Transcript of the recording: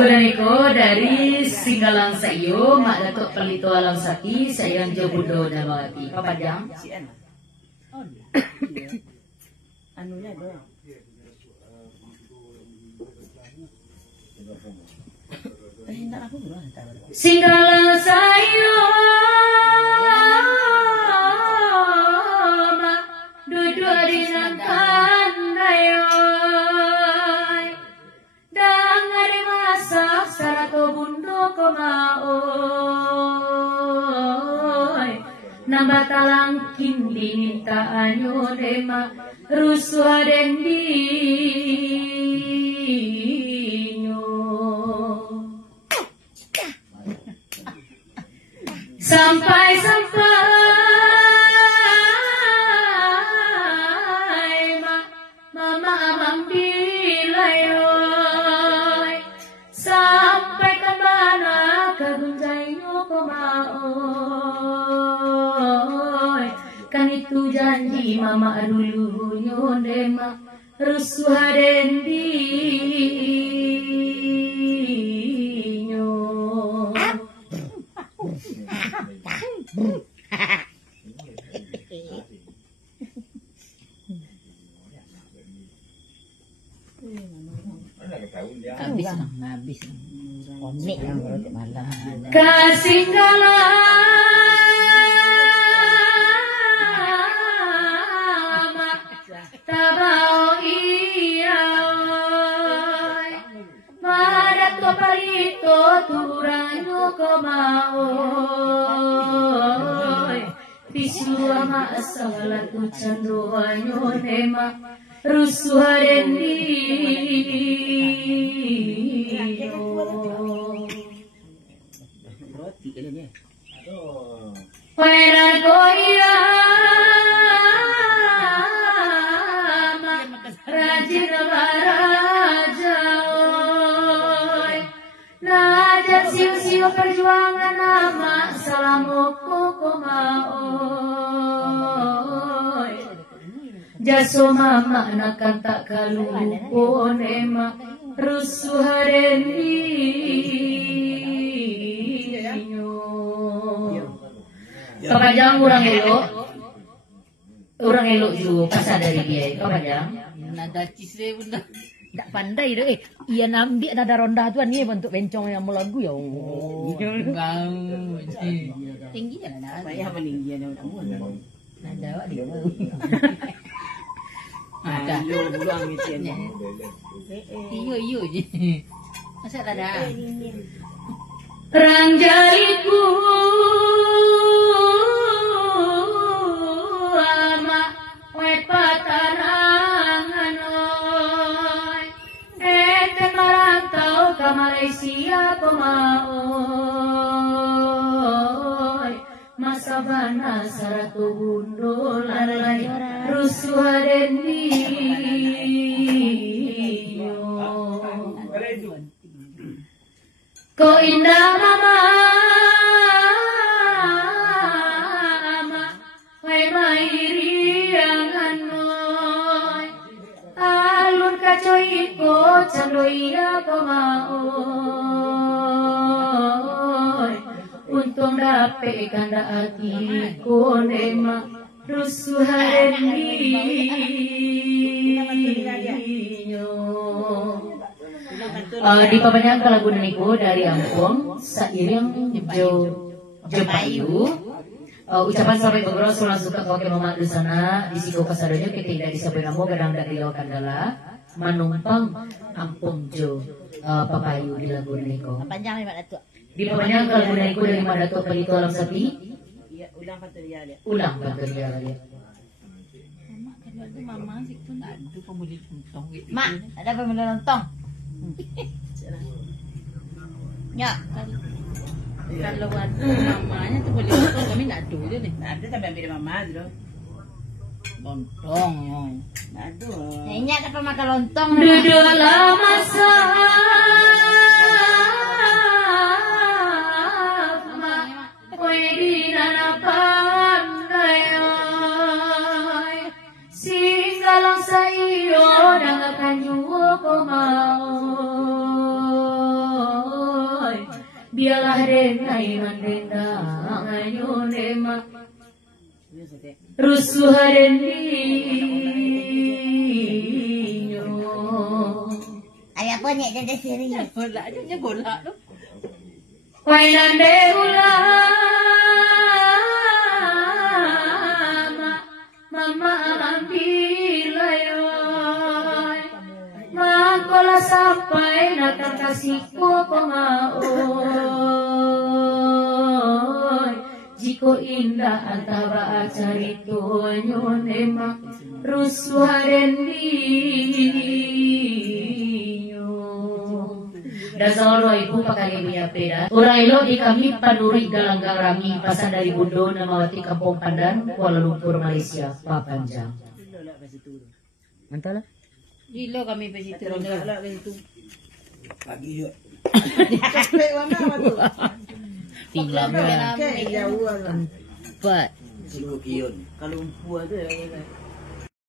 Kalagunaniko dari Singgalang Sayo, Mak Datuk Pelito Alam Sati, Sayang Jobudo Damawati. Papadang. Oh, anunya doang. Singgalang Sayo, Mak duduk di nangkan dayoy. Dangari masak sarato bundo komaoy. Nambah talangkin diminta anyo dema ruswa dendinyo. Sampai-sampai mama amang bilayoy. Sampai ke mana kegunjainya komaoy. Kan itu janji mama dulunya dema rusuh dendinyo. Habis komik yang berarti malam. Kasinggalang tabao iyaoy. Madat ko palito turanyo komaoy. Tisua maasala tu canduanyo nema rusuha dendinyo. Pera goya rajin barajaoy. Najat siu-siu perjuangan nama salamoko komaoy. Jaso mama nakan tak kalupo nema rusuh dendinyo. Kapajang orang elok juga pasal dari dia. Kapajang Nada cisre bunda. Tak pandai deh. Iya nambi nada ronda tuan ni bentuk bencong yang melagu ya. Tinggi kan nada. Saya meninggi ada nada awak dia. Ada. Buang misiannya. Iyo je. Masa tak ada. Rangjaliku ama wepatananganoy. Ete marantau ke Malaysia komaoy. Masa bana saratu bundo lalai rusuh dendinyo. Ko indah mama wai mairi anganoy. Alun kacoi ko candoia komaoy. Untung dape kanda aki ko nema rusuh dendinyo. Di papanjang kalagunaniku dari Ampung sairing Jepayu. Ucapan sampai beberapa sulang suka kau kemama dusana di siko kasadonyo ketika di sabenamo gadang dari kandala manumpang Ampung Jo Papayu di Lagunaniku. Panjang lima datuk. Di papanjang kalagunaniku dari Madatuk Pelito Alam Sapi. Ulang patulia dia. Ulang patulia dia. Mama sih pun ada pembeli lontong gitu. Mak, ada pembeli lontong. Ya, kalau ada mamanya tuh beli lontong kami nggak ada itu nih. Nggak ada tapi ambil mama dulu. Lontong, nggak ada. Kayaknya ada pemakan lontong. Duduklah masa wedi nanapan dayoy. Singgalang sayo dangakan yuwo ko mau. biarlah denai mandendang anyun emak rusuh dendinya. Ada apa ni ada serius? Golak aja golak tu. Wainan de ulama mama ambilayoy makola sampai nakar kasihku pengaoy jiko indah antara acarito nyun emak ruswarendiyo dasar ibu pakai ibunya peda urai lo di kami panuri galanggang rami pasan dari Bundo Namawati Kampung Pandan Kuala Lumpur Malaysia Papanjang. Mantap lah. Gila kami pe situ. Golak pe situ. Pagi juga. Coklat warna apa tu? Tiga Coklat jauh lah. 4. Siko kion. Kalau umpua tu